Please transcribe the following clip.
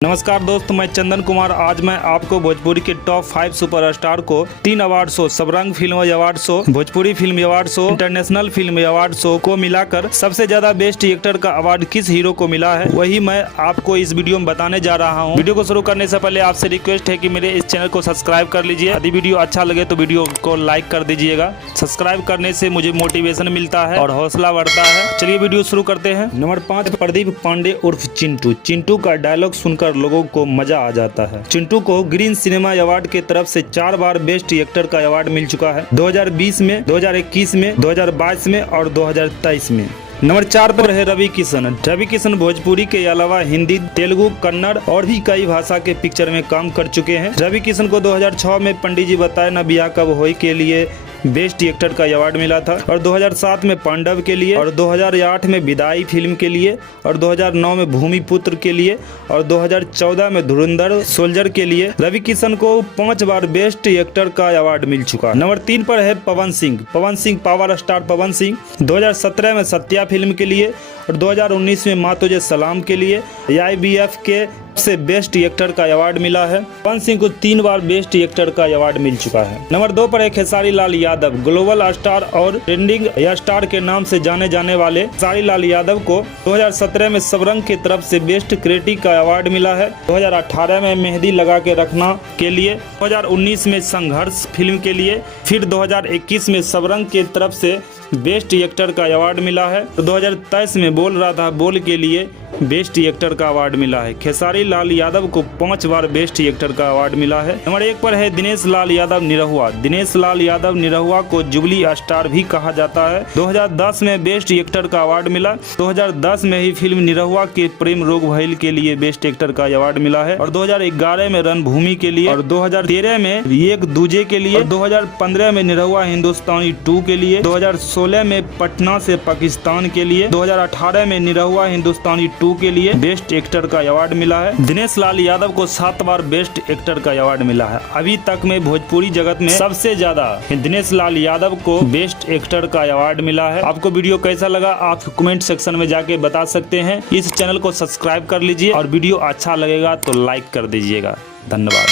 नमस्कार दोस्त, मैं चंदन कुमार। आज मैं आपको भोजपुरी के टॉप 5 सुपरस्टार को 3 award show, Sabrang film award show, Bhojpuri film award show, international film award show को मिलाकर सबसे ज्यादा बेस्ट एक्टर का अवार्ड किस हीरो को मिला है, वही मैं आपको इस वीडियो में बताने जा रहा हूं। वीडियो को शुरू करने से पहले आपसे रिक्वेस्ट है कि मेरे इस चैनल को सब्सक्राइब कर लीजिए। यदि वीडियो अच्छा लगे तो वीडियो को लाइक कर दीजिएगा। सब्सक्राइब करने से मुझे मोटिवेशन मिलता है और हौसला बढ़ता है। चलिए वीडियो शुरू करते हैं। नंबर 5, प्रदीप पांडे उर्फ चिंटू। चिंटू का डायलॉग सुनकर लोगों को मजा आ जाता है। चिंटू को ग्रीन सिनेमा अवार्ड के तरफ से 4 बार बेस्ट एक्टर का अवार्ड मिल चुका है, 2020 में, 2021 में, 2022 में और 2023 में। नंबर 4 पर है रवि किशन। रवि किशन भोजपुरी के अलावा हिंदी, तेलुगु, कन्नड़ और भी कई भाषा के पिक्चर में काम कर चुके हैं। रवि किशन को 2006 में पंडित जी बताए ना बियाह कब होई के लिए बेस्ट एक्टर का अवार्ड मिला था, और 2007 में पांडव के लिए, और 2008 में विदाई फिल्म के लिए, और 2009 में भूमिपुत्र के लिए, और 2014 में धुरंधर सोल्जर के लिए रवि किशन को 5 बार बेस्ट एक्टर का अवार्ड मिल चुका है। नंबर 3 पर है पवन सिंह। पवन सिंह, पावर स्टार पवन सिंह, 2017 में सत्या फिल्म के लिए और 2019 में माँ तुझे सलाम के लिए IBF के से बेस्ट एक्टर का अवार्ड मिला है। पवन सिंह को 3 बार बेस्ट एक्टर का अवार्ड मिल चुका है। नंबर 2 पर है खेसारी लाल यादव। ग्लोबल स्टार और ट्रेंडिंग स्टार के नाम से जाने जाने वाले खेसारी लाल यादव को 2017 में सबरंग की तरफ से बेस्ट क्रिएटिव का अवार्ड मिला है, 2018 में मेहंदी लगा के रखना के लिए, 2019 में संघर्ष फिल्म के लिए, फिर 2021 में सबरंग की तरफ से बेस्ट एक्टर का अवार्ड मिला है, 2023 में बोल रहा था बोल के लिए बेस्ट एक्टर का अवार्ड मिला है। खेसारी लाल यादव को 5 बार बेस्ट एक्टर का अवार्ड मिला है। नंबर 1 पर है दिनेश लाल यादव निरहुआ। दिनेश लाल यादव निरहुआ को जुबली स्टार भी कहा जाता है। 2010 में बेस्ट एक्टर का अवार्ड मिला। 2010 में ही फिल्म निरहुआ के प्रेम रोग भइल के लिए बेस्ट एक्टर का अवार्ड मिला है, और 2011 में रणभूमि के लिए, और 2013 में एक दूजे के लिए, और 2015 में निरहुआ हिंदुस्तानी 2 के लिए, 2016 में पटना से पाकिस्तान के लिए, 2018 में निरहुआ हिंदुस्तानी 2 के लिए बेस्ट एक्टर का अवार्ड मिला है। दिनेश लाल यादव को 7 बार बेस्ट एक्टर का अवार्ड मिला है। अभी तक में भोजपुरी जगत में सबसे ज्यादा दिनेश लाल यादव को बेस्ट एक्टर का अवार्ड मिला है। आपको वीडियो कैसा लगा आप कमेंट सेक्शन में जाके बता सकते हैं। इस चैनल को सब्सक्राइब कर लीजिए और वीडियो अच्छा लगेगा तो लाइक कर दीजिएगा। धन्यवाद।